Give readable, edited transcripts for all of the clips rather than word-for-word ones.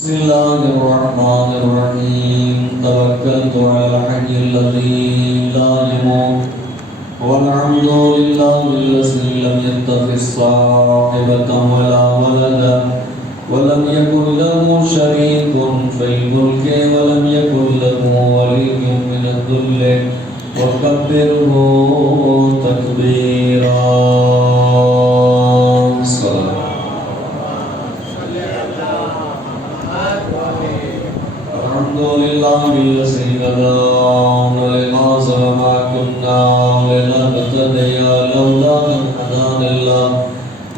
بسم الله الرحمن الرحيم توكلت على الحي الذي لا يموت والحمد لله الذي لم يتخذ صاحبة ولا ولدا ولم يكن له شريك في الملك ولم يكن له ولي من الذل وكبره تكبيرا. الحمد لله الذي هدانا لهذا وما كنا لنهتدي لولا أن هدانا الله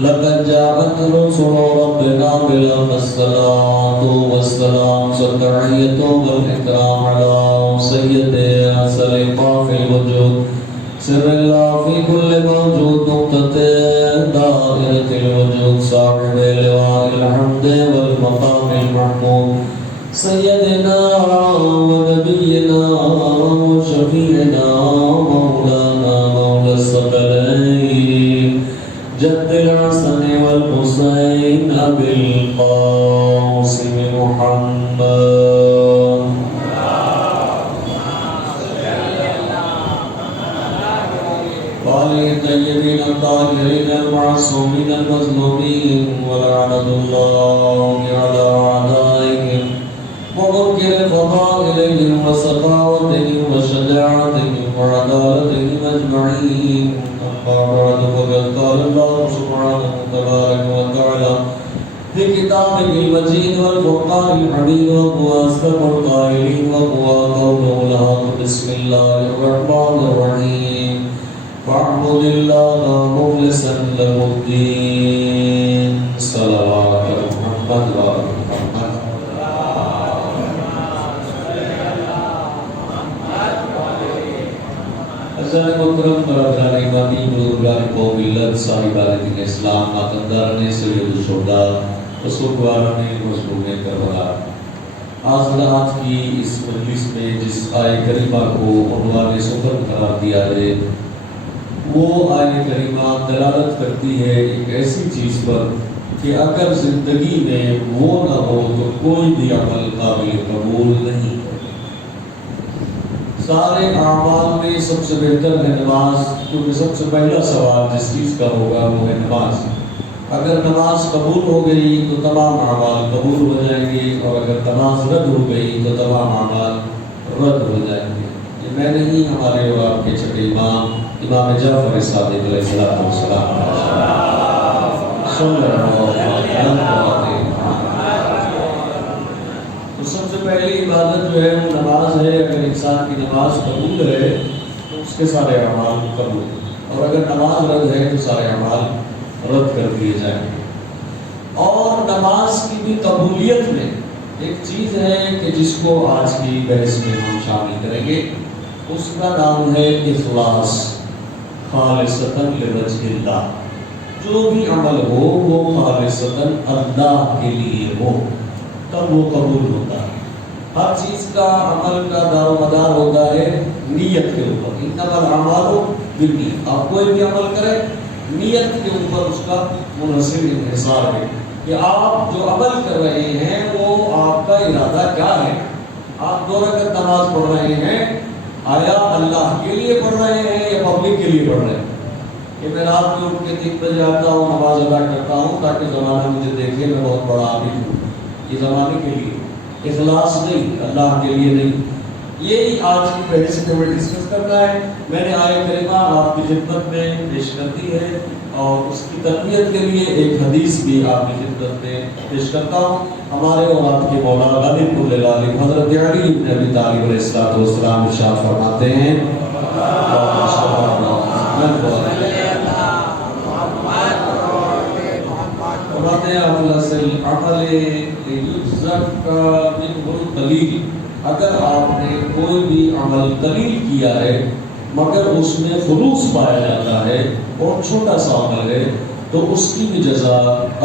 لقد جاءت رسل ربنا بالحق الصلاة والسلام والتحية والإكرام على سيد سليقا في الوجود سر الله في كل موجود نقطة دائرة الوجود صاحب لواء الحمد والمقام المحمود سيدنا ونبينا وشفيعنا مولانا مولى الثقلين جد الحسن والحسين أبي القاسم محمد وعلى الطيبين الطاهرين المعصومين المظلومين ولعنة الله على أعدائهم ومنكر فضائلهم وسخاوتهم وشجاعتهم وعدالتهم أجمعين. أما بعد فقد قال الله سبحانه تبارك وتعالى في كتابه المجيد والفرقان الحميد وهو أصدق القائلين وهو قوله الحق. بسم الله الرحمن الرحيم فاعبد الله مخلصا له الدين. صلوات محمد وآل محمد. حضرت محترم برادران ایمانی بزرگان قوم ملت صاحبان دین اسلام ماتمداران سید الشہداء بزرگواران مظلوم کربلا، آج کی اس مجلس میں جس آیت کریمہ کو عنوان سخن قرار دیا ہے وہ آیت کریمہ دلالت کرتی ہے ایک ایسی چیز پر کہ اگر زندگی میں وہ نہ ہو تو کوئی بھی عمل قابل قبول نہیں. سارے اعمال میں سب سے بہتر ہے نماز، کیونکہ سب سے پہلا سوال جس چیز کا ہوگا وہ ہے نماز. اگر نماز قبول ہو گئی تو تمام اعمال قبول ہو جائیں گے، اور اگر نماز رد ہو گئی تو تمام اعمال رد ہو جائیں گے. یہ میں نہیں، ہمارے اور آپ کے چھٹے امام جعفر صادق علیہ السلام تو سب سے پہلی عبادت جو ہے وہ نماز ہے. اگر انسان کی نماز قبول ہے تو اس کے سارے اعمال قبول، اور اگر نماز رد ہے تو سارے اعمال رد کر دیے جائیں گے. اور نماز کی بھی قبولیت میں ایک چیز ہے کہ جس کو آج کی بحث میں ہم شامل کریں گے، اس کا نام ہے اخلاص. خالصتاً لوجہ اللہ، جو بھی عمل ہو وہ خالصتاً اللہ کے لیے ہو تب وہ قبول ہوتا ہے. ہر چیز کا عمل کا دار و مدار ہوتا ہے نیت کے اوپر. انما الاعمال بالنیات، آپ کوئی بھی عمل کریں نیت کے اوپر اس کا منحصر انحصار ہے کہ آپ جو عمل کر رہے ہیں وہ آپ کا ارادہ کیا ہے. آپ 2 رکعت نماز پڑھ رہے ہیں، آیا اللہ کے لیے پڑھ رہے ہیں یا پبلک کے لیے پڑھ رہے ہیں؟ کہ میں رات میں اٹھ کے 3 بجے آتا ہوں، نماز ادا کرتا ہوں تاکہ زمانہ مجھے دیکھے میں بہت بڑا عابد ہوں، یہ زمانے کے لیے. اخلاص نہیں، اللہ کے لیے نہیں. یہی آج کی بحث میں ہمیں ڈسکس کرنا ہے. میں نے آیت کریمہ آپ کی خدمت میں پیش کر دی ہے، اور اس کی تربیت کے لیے ایک حدیث بھی آپ کی خدمت میں پیش کرتا ہوں. ہمارے اور آپ کے مولا غالب کل غالب حضرت علی بن ابی طالب علیہ السلام ارشاد فرماتے ہیں اگر آپ نے کوئی بھی عمل قلیل کیا ہے مگر اس میں خلوص پایا جاتا ہے اور چھوٹا سا عمل ہے تو اس کی بھی جزا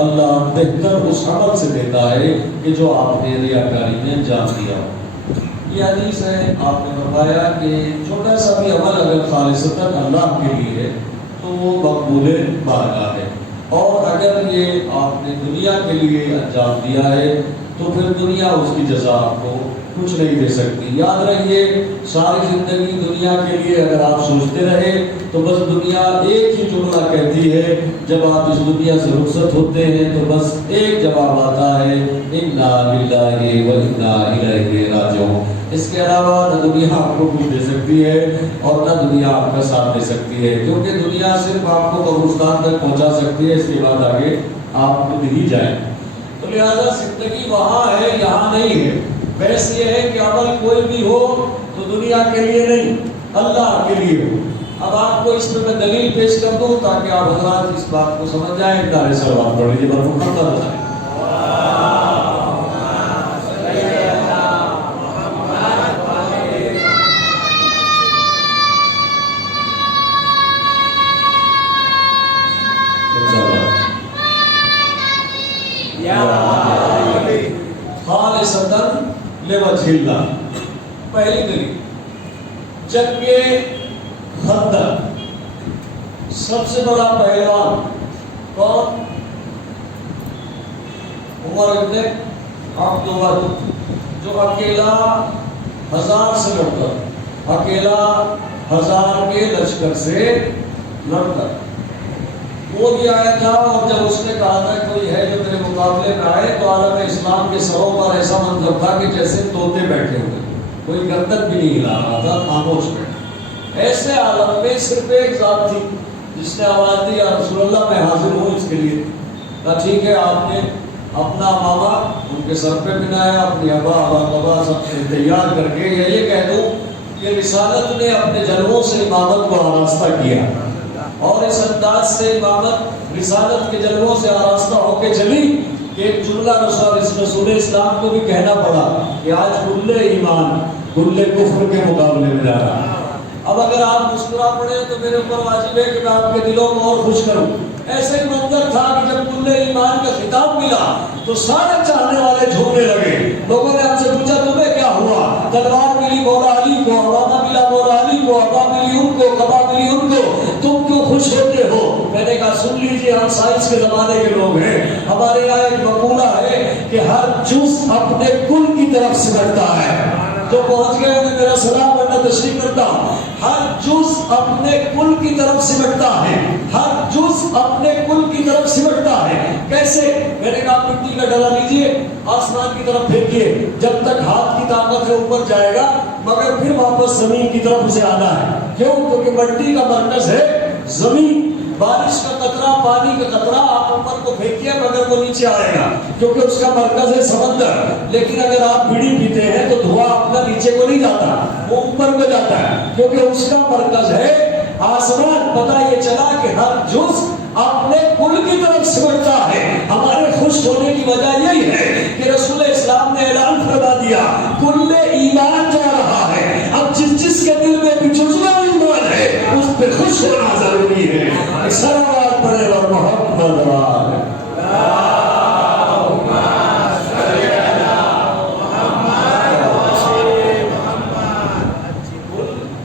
اللہ بہتر اس عمل سے دیتا ہے کہ جو آپ نے ریاکاری میں انجام دیا. یہ حدیث ہے. آپ نے فرمایا کہ چھوٹا سا بھی عمل اگر خالصتاً اللہ کے لیے ہے تو وہ مقبول بارگاہ ہے. اور اگر یہ آپ نے دنیا کے لیے انجام دیا ہے تو پھر دنیا اس کی جزا آپ کو کچھ نہیں دے سکتی. یاد رکھیے ساری زندگی دنیا کے لیے اگر آپ سوچتے رہے تو بس دنیا ایک ہی جملہ کہتی ہے جب آپ اس دنیا سے رخصت ہوتے ہیں تو بس ایک جواب آتا ہے انا للہ و انا الیہ راجعون. اس کے علاوہ نہ دنیا آپ کو کچھ دے سکتی ہے اور نہ دنیا آپ کا ساتھ دے سکتی ہے, کیونکہ دنیا صرف آپ کو قبرستان تک پہنچا سکتی ہے, اس کے بعد آگے آپ خود ہی جائیں. تو لہٰذا زندگی وہاں ہے یہاں نہیں ہے. بحث یہ ہے کہ عمل کوئی بھی ہو تو دنیا کے لیے نہیں اللہ کے لیے ہو. اب آپ کو اس میں دلیل پیش کر دوں تاکہ آپ حضرات اس بات کو سمجھ جائیں. نعرہ صلوات پڑھ لیجیے بر محمد بتائیں. خالصتاً لوجہ اللہ. پہلی دلیل جنگ خندق سب سے بڑا پہلوان کون؟ عمر ابن عبد العزیز, جو اکیلا 1000 سے لڑتا, اکیلا 1000 کے لشکر سے لڑتا. وہ بھی آیا تھا اور جب اس نے کہا تھا کوئی ہے جو میرے مقابلے میں آئے تو عالم اسلام کے سروں پر ایسا منظر تھا کہ جیسے طوطے بیٹھے ہوئے, کوئی گردن بھی نہیں ہلا رہا تھا, خاموش بیٹھے. ایسے عالم میں صرف ایک ذات تھی جس نے آواز دی یا رسول اللہ میں حاضر ہوں اس کے لیے. کہا ٹھیک ہے. آپ نے اپنا ماما ان کے سر پہ بنایا, اپنی ابا سب سے تیار کر کے یہ کہہ دوں کہ رسالت نے اپنے جلووں سے امامت کو آراستہ کیا, اور اس انداز سے امامت رسالت کے جلووں سے آراستہ ہو کے چلی کہ ایک جملہ رسول اسلام کو بھی کہنا پڑا کہ آج کل ایمان کل کفر کے مقابلے میں جا رہا. اب اگر آپ مسکرا پڑے تو میرے اوپر واجب ہے کہ میں آپ کے دلوں کو اور خوش کروں. ایسے ہی منظر تھا کہ جب کل ایمان کا خطاب ملا تو سارے چاہنے والے جھومنے لگے. لوگوں نے ہم سے پوچھا تمہیں کیا ہوا؟ تلوار ملی مولا علی کو, عوامہ ملا مولا علی کو, عبا ملی ان کو, قبا ملی ان کو, تم کیوں خوش ہوتے ہو؟ میں نے کہا سن لیجیے, ہم سائنس کے زمانے کے لوگ ہیں, ہمارے یہاں ایک مقولہ ہے کہ ہر جز اپنے کل کی طرف سمٹتا ہے. جو پہنچ گئے انہیں میرا سلام کرنا تشریف کرتا ہوں. ہر جز اپنے کل کی طرف سمٹتا ہے, ہر جز اپنے کل کی طرف سمٹتا ہے. کیسے؟ میں نے کہا مٹی کا ڈلا لیجیے, آسمان کی طرف پھینکیے, جب تک ہاتھ کی طاقت ہے اوپر جائے گا, مگر پھر واپس زمین کی طرف اسے آنا ہے. کیوں؟ کیونکہ مٹی کا مرکز ہے زمین. بارش کا قطرہ, پانی کا قطرہ آپ اوپر کو پھینکیے مگر وہ نیچے آئے گا کیونکہ اس کا مرکز ہے سمندر. لیکن اگر آپ بیڑی پیتے ہیں تو دھواں اپنا نیچے کو نہیں جاتا, وہ اوپر کو جاتا ہے کیونکہ اس کا مرکز ہے آسمان. پتہ یہ چلا کہ ہر جز اپنے کل کی طرف سمٹتا ہے. ہمارے خوش ہونے کی وجہ یہی ہے کہ رسول اسلام نے اعلان فرما دیا کل ایمان جا رہا ہے. اب جس کے دل میں بھی جزوہ ایمان ہے اس پہ خوش ہونا ضروری ہے. سلوات پڑھے اور محمد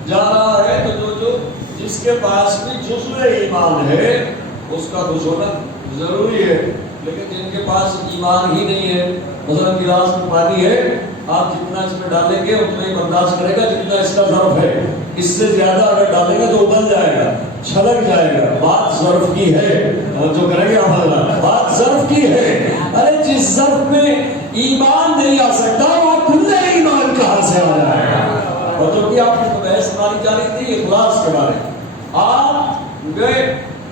جا رہا ہے تو جو جس کے پاس بھی جزو ایمان ہے اس کا خوش ہونا ضروری ہے. لیکن جن کے پاس ایمان ہی نہیں ہے, مثلا گلاس میں پانی ہے, آپ جتنا اس میں ڈالیں گے اتنا ہی برداشت کرے گا جتنا اس کا ظرف ہے. اس سے زیادہ اگر ڈالیں گے تو ابل جائے گا, چھلک جائے گا. بات ظرف کی ہے, اور جو کریں گے ہمارا بات ظرف کی ہے. ارے جس ظرف میں ایمان نہیں آ سکتا وہ کل ایمان کہاں سے آ جائے گا. اور جو کہ آپ کو بحث ہماری جا رہی تھی اخلاص کے بارے میں, آپ گئے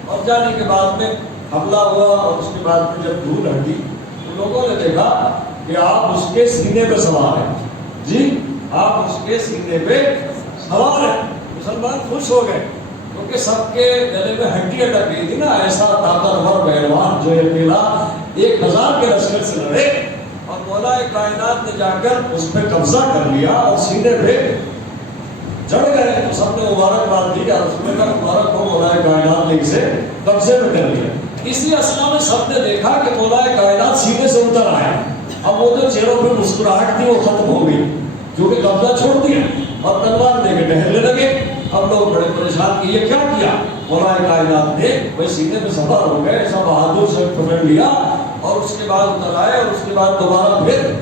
اور جانے کے بعد میں حملہ ہوا اور اس کے بعد میں جب دھول ہٹی تو لوگوں نے دیکھا کہ آپ اس کے سینے پہ سوار ہیں. جی آپ اس کے سینے پہ سوار ہیں. مسلمان خوش ہو گئے کیونکہ سب کے گلے میں ہڈی اٹک گئی تھی نا. ایسا طاقتور پہلوان جو اکیلا 1000 کے لشکر سے لڑے, اور مولا کائنات نے جا کر اس پہ قبضہ کر لیا اور سینے پہ چڑھ گئے. تو سب نے مبارکباد دی, رسول کا مبارک ہو مولا کائنات نے اسے قبضے میں کر لیا. اسی اسنا میں سب نے دیکھا کہ مولا کائنات سینے سے اتر آئے. اب وہ جو چہروں پہ مسکراہٹ تھی وہ ختم ہو گئی کیونکہ قبضہ چھوڑ دیا اور تلوار لے کے ٹہلنے لگے. اب لوگ بڑے پریشان کہ یہ کیا کیا؟ مولا کائنات نے وہ سینے پہ سوار ہو گئے، ایسا بہادر سے پکڑ لیا اور اس کے بعد اترائے اور اس کے بعد دوبارہ پھر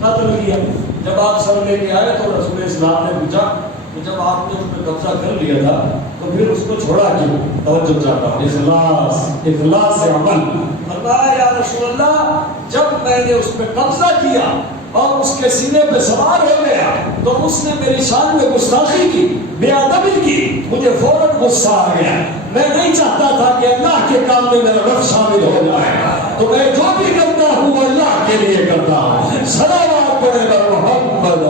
قتل کیا۔ جب آپ سب لے کے آئے تو رسول اسلام نے پوچھا کہ جب آپ نے اس پہ قبضہ کر لیا تھا تو پھر اس کو چھوڑا کیوں؟ توجہ چاہتا ہوں، اخلاص سے عمل۔ فرمایا یا رسول اللہ جب میں نے اس پہ قبضہ کیا اور اس کے سینے پہ سوار ہو گیا تو اس نے میری شان میں گستاخی کی، بے ادبی کی، مجھے فوراً غصہ آ گیا۔ میں نہیں چاہتا تھا کہ اللہ کے کام میں میرا رب شامل ہو جائے، تو میں جو بھی کرتا ہوں وہ اللہ کے لیے کرتا ہوں۔ صلوات پڑھے گا محمد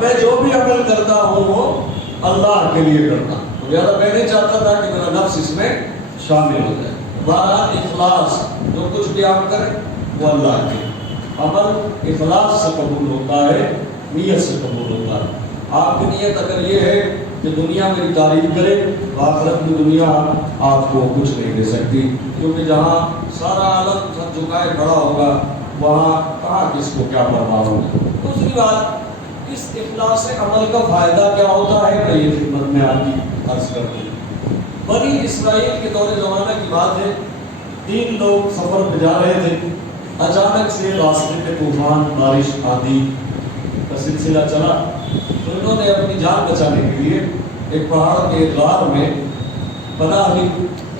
میں جو بھی عمل کرتا ہوں وہ اللہ کے لیے کرتا ہوں، لہٰذا میں نہیں چاہتا تھا کہ میرا نفس اس میں شامل ہو جائے۔ بہرحال اخلاص، جو کچھ بھی آپ کریں وہ اللہ کے، عمل اخلاص سے قبول ہوتا ہے، نیت سے قبول ہوتا ہے۔ آپ کی نیت اگر یہ ہے کہ دنیا میری تعریف کرے تو آخرت میں دنیا آپ کو کچھ نہیں دے سکتی، کیونکہ جہاں سارا عالم سر جھکائے کھڑا ہوگا وہاں کہاں کس کو کیا پرواہ ہوگی۔ دوسری بات، اس اخلاص سے عمل کا فائدہ کیا ہوتا ہے، میں یہ خدمت میں آپ کی عرض کرتا ہوں۔ بنی اسرائیل کے دور زمانہ کی بات ہے، 3 لوگ سفر پہ جا رہے تھے، اچانک سے راستے پہ طوفان، بارش، آندھی کا سلسلہ چلا، تو انہوں نے اپنی جان بچانے کے لیے ایک پہاڑ کے غار میں پناہ لی،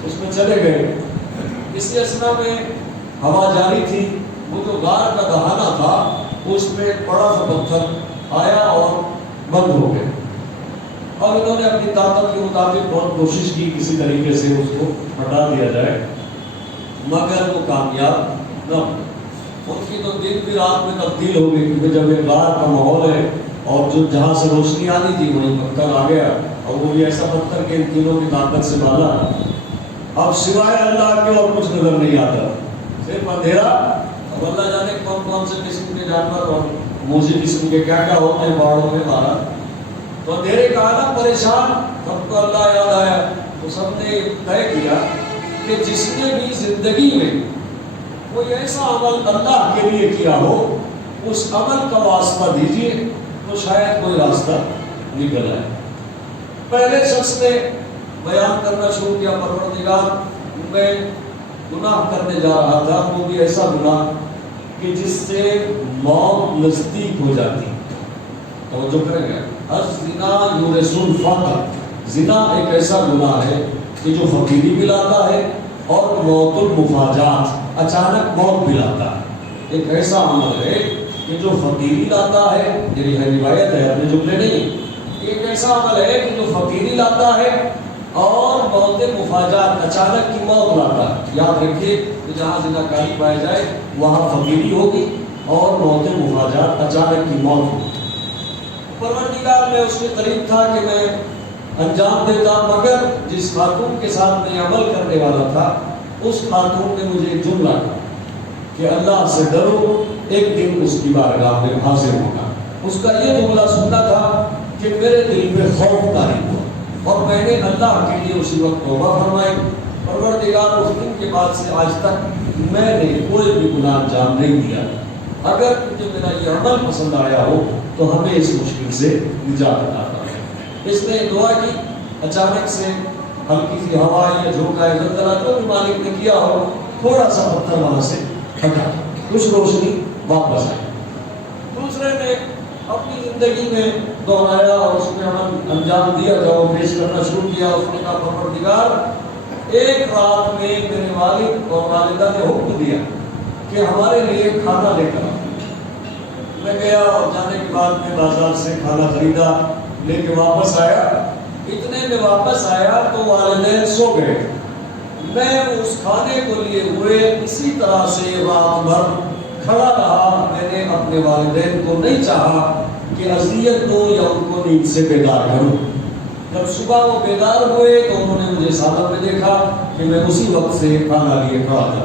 اس میں چلے گئے۔ اسی اثنا میں ہوا جاری تھی، وہ جو غار کا دہانہ تھا اس میں بڑا سا پتھر آیا اور بند ہو گیا، اور انہوں نے اپنی طاقت کے مطابق بہت کوشش کی کسی طریقے سے اس کو ہٹا دیا جائے، مگر وہ کامیاب نہ ہو۔ ان کی تو دن بھی رات میں تبدیل ہو گئی، کیونکہ جب یہ غار کا ماحول ہے اور جو جہاں سے روشنی آنی تھی وہیں پتھر آ گیا، اور وہ بھی ایسا پتھر کہ ان تینوں کی طاقت سے بالا، اب سوائے اللہ کے اور کچھ نظر نہیں آتا، صرف اندھیرا، اور اللہ جانے کون کون سے قسم کے جانور اور موذی قسم کے کیا کیا ہوتے ہیں پہاڑوں میں مارا۔ تو اندھیرے کا عالم، پریشان، سب کو اللہ یاد آیا، تو سب نے طے کیا کہ جس نے بھی زندگی میں کوئی ایسا عمل اللہ کے لیے کیا ہو اس عمل کا واسطہ دیجیے تو شاید کوئی راستہ نکل آئے۔ پہلے شخص نے بیان کرنا شروع کیا، پروردگار میں گناہ کرنے جا رہا تھا، وہ بھی ایسا گناہ کہ جس سے موت نزدیک ہو جاتی۔ توجہ کریں گے، الزنا یورث الفقر، زنا ایک ایسا گناہ ہے کہ جو فقیری بھی لاتا ہے اور موت المفاجات، اچانک موت بھی لاتا ہے۔ ایک ایسا عمل ہے کہ جو فقیری لاتا ہے، یہ روایت ہے، اپنے جملے نہیں، ایک ایسا عمل ہے کہ جو فقیری لاتا ہے اور موت مفاجات، اچانک کی موت لاتا ہے۔ یاد رکھیے کہ جہاں زناکاری پائے جائے وہاں فقیری ہوگی اور موت مفاجات، اچانک کی موت ہوگی۔ پروردگار میں اس کے قریب تھا کہ میں انجام دیتا، مگر جس خاتون کے ساتھ میں عمل کرنے والا تھا اس خاتون نے مجھے ایک جملہ کہا کہ اللہ سے ڈرو، ایک دن اس کی بارگاہ میں حاضر ہوگا۔ اس کا یہ جملہ سنتا تھا کہ میرے دل پہ خوف طاری ہوا اور میں نے اللہ کے لیے اسی وقت توبہ فرمائی۔ پروردگار اس دن کے بعد سے آج تک میں نے کوئی بھی گناہ انجام نہیں دیا، اگر تجھے میرا یہ عمل پسند آیا ہو تو ہمیں اس مشکل سے نجات عطا کر۔ اس نے دعا کی، اچانک سے ہلکی سی ہوا یا جھونکا یا زلزلہ جو بھی مالک نے کیا ہو، تھوڑا سا پتھر وہاں سے ہٹا، کچھ روشنی واپس آئی۔ دوسرے نے اپنی زندگی میں دہرایا اور اس میں عمل انجام دیا، جب پیش کرنا شروع کیا، اس نے کہا پروردگار ایک رات میں میرے والد اور والدہ نے حکم دیا کہ ہمارے لیے کھانا لے کر آؤ۔ میں گیا اور جانے کے بعد میں بازار سے کھانا خریدا، لے کے واپس آیا۔ اتنے میں واپس آیا تو والدین سو گئے، میں اس کھانے کو لیے ہوئے اسی طرح سے رات بھر کھڑا رہا۔ میں نے اپنے والدین کو نہیں چاہا کہ اذیت دو یا ان کو نیند سے بیدار کروں۔ جب صبح وہ بیدار ہوئے تو انہوں نے مجھے سالن میں دیکھا کہ میں اسی وقت سے کھانا لیے کھڑا تھا۔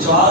4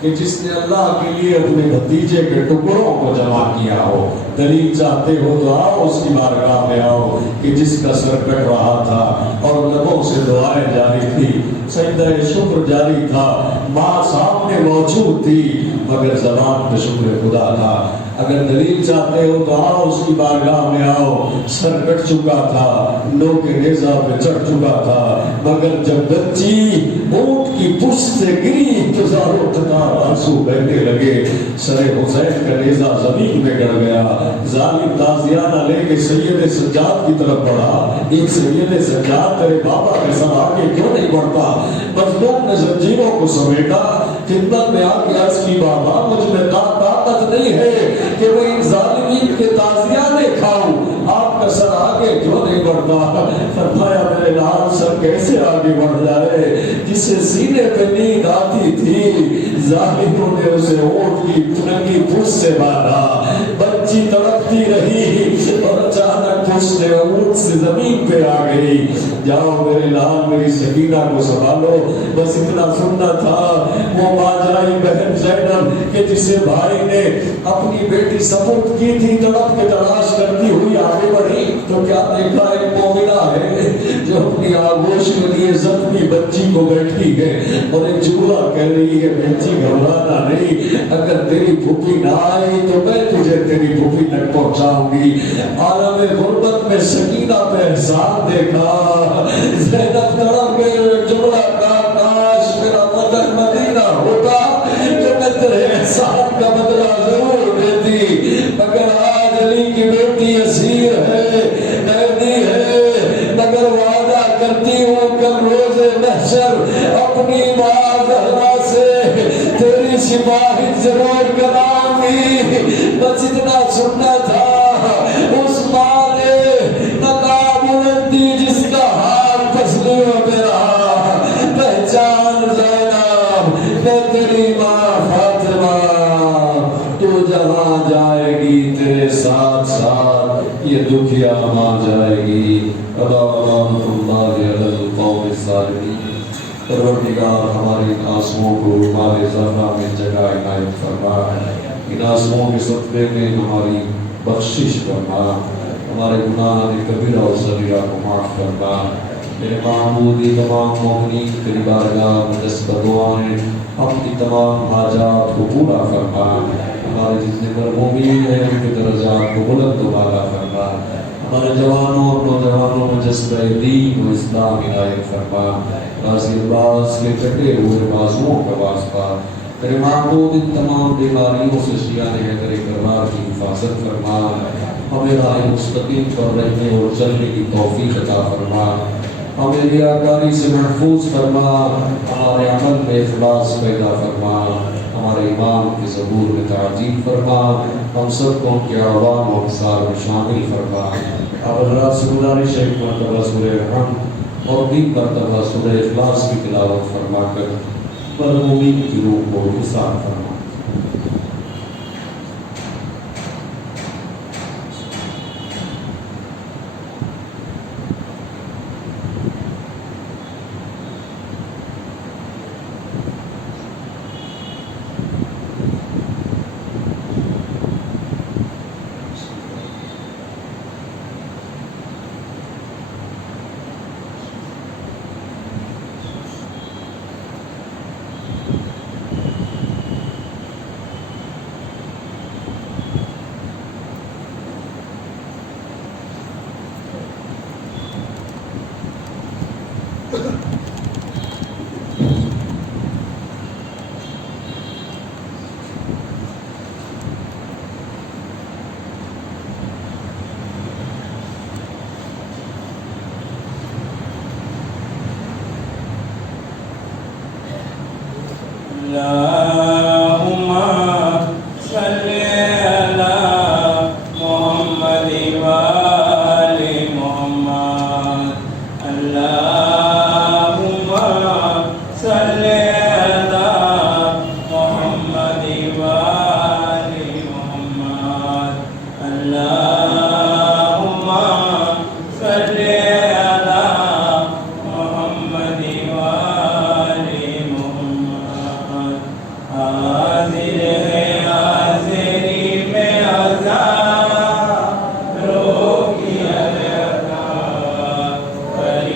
کہ جس نے اللہ کے لیے اپنے بھتیجے کے ٹکڑوں کو جمع کیا ہو. دلیل چاہتے ہو تو آؤ اس کی بارگاہ میں آؤ کہ جس کا سر کٹ رہا تھا اور لبوں سے دعائیں جاری تھی, سجدہ شکر جاری تھا, ماں سامنے موجود تھی مگر زبان پہ شکر خدا تھا. اگر دلیل چاہتے ہو تو آؤ اس کی بارگاہ میں آؤ. سر کٹ چکا تھا, لو کے نیزہ پہ چڑھ چکا تھا, مگر جب بچی اونٹ کی پشت سے گری تو زاروں قطار آنسو بہنے لگے. سر حسین کا نیزہ زمین میں گڑ گیا. ظالم تازیانہ لے کے سید سجاد کی طرف بڑھا. ایک سید سجاد تیرے بابا کے سر آگے کیوں نہیں بڑھتا؟ مظلوم نے زنجیروں کو سمیٹا, خدمت میں آ کے عرض کی بابا مجھ میں طاقت نہیں ہے کہ میں ان ظالمین کے تازیانے کھاؤں, آپ کا سر آگے کیوں نہیں بڑھتا؟ فرمایا میرے لال سر کیسے آگے بڑھ جائے؟ جسے سینے پہ نیند آتی تھی ظالموں نے اسے اونٹ کی ننگی پشت سے باندھا. بچی تڑپتی رہی اور اچانک پشت سے اونٹ سے زمین پہ آ گئی. جاؤ میرے لال میری سکینہ کو سنبھالو. بس اتنا سننا تھا وہ ماجرائی بہن زینب کہ جسے بھائی نے اپنی بیٹی سپرد کی تھی, تڑپ کے تلاش کرتی ہوئی آگے بڑھی تو کیا دیکھا ایک مومنہ ہے جو اپنی آغوش کے لیے زخمی بچی کو بیٹھی ہے اور ایک جملہ کہہ رہی ہے بچی گھبرانا نہیں, اگر تیری پھوپھی نہ آئی تو میں تجھے تیری پھوپھی تک پہنچاؤں گی. عالم غربت میں سکینہ پہ احسان دیکھا. زینب تڑپ کے جملہ کاش میرا وطن مدینہ ہوتا تو میں تیرے احسان کا بدلہ ضرور دیتی, مگر آج علی کی بیٹی اسیر ہے, قیدی ہے, مگر وعدہ کرتی ہوں کل روز محشر اپنی ماں زہرا سے تیری شفاعت ضرور کراؤں گی. بس اتنا سننا تھا اس ماں نے نقاب بلندی جس کا ہاتھ پسلیوں پہ رہا, پہچان زینب میں تیری ماں فاطمہ, تو جہاں جائے گی تیرے ساتھ ساتھ یہ دکھیا ماں جائے گی. رحمۃ اللہ علی القوم الظالمین. پروردگار ہماری آنسوؤں کو مال زہرا میں جگہ عنایت فرما, ان آنسوؤں کے صدقے میں ہماری بخشش فرما, ہمارے گناہ کبیرہ اور صغیرہ کو معاف فرما. میرے معبود یہ تمام مومنین تیری بارگاہ مجسبہ دعائیں اپنی تمام حاجات کو پورا فرما. ہمارے جتنے مرحومین ہیں ان کے درجات کو بلند و بالا فرما. ہمارے جوانوں اور نوجوانوں کو جذبہ دین و اسلام عنایت فرما. غازی عباس کے کٹے ہوئے بازوؤں کا واسطہ تیرے معبود ان تمام بیماریوں سے شیعان حیدر کربار کی حفاظت فرما. ہمیں راہ مستقیم پر رہنے اور چلنے کی توفیق عطا فرما. ہمیں ریاکاری سے محفوظ فرما. ہمارے عمل میں اخلاص پیدا فرما. ہمارے امام کے ظہور میں تعجیل فرما. ہم سب کو ان کے عوام و انصار میں شامل فرما. اب حضرات سے گزارش ہے کہ مرتبہ سورہ رحم اور 20 مرتبہ سورہ اخلاص کی تلاوت فرما کر مرحومین کی روح کو حساب فرما.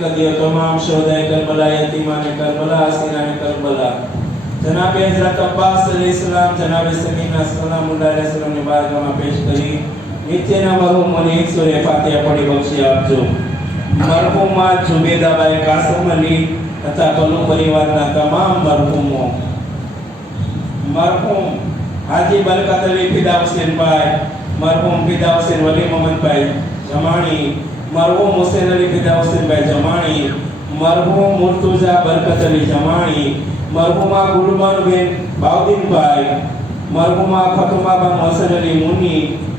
کر دیو تمام شہدائے کربلا، یتیمان کربلا، اسیران کربلا. جناب حضرت عباس علیہ السلام، جناب سکینہ سلام اللہ علیہ السلام نے بارگاہ میں پیش کری. نیچےના મરહુમોને એક સૂરે ફાતિહા પઢી બક્ષી આપજો. મરહુમા જુબેદાબાઈ કાસમ અલી તથા કનુ પરિવારના તમામ મરહુમો. મરહુમ હાજી બરકત અલી ફિદા હુસેન ભાઈ, મરહુમ ફિદા હુસેન વલી મોહમ્મદ ભાઈ જમાણી, મરહુમ હુસેન અલી ફિદા હુસેન ભાઈ જમાણી, મરહુમ મુર્તુજા બરકત અલી જમાણી, મરહુમા ગુલમાન બેન બાઉદ્દીન ભાઈ, મરહુમા ફાતુમા બાન હસન અલી મુની,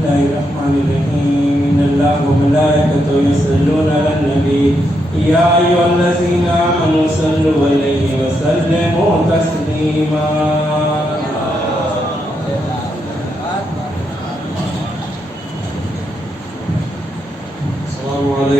Bismillahirrahmanirrahim. Innallaha wa malaikatahu yusalluna 'alan nabi. Ya ayyuhallazina amanu sallu 'alaihi wa sallimu taslima. Assalamualaikum.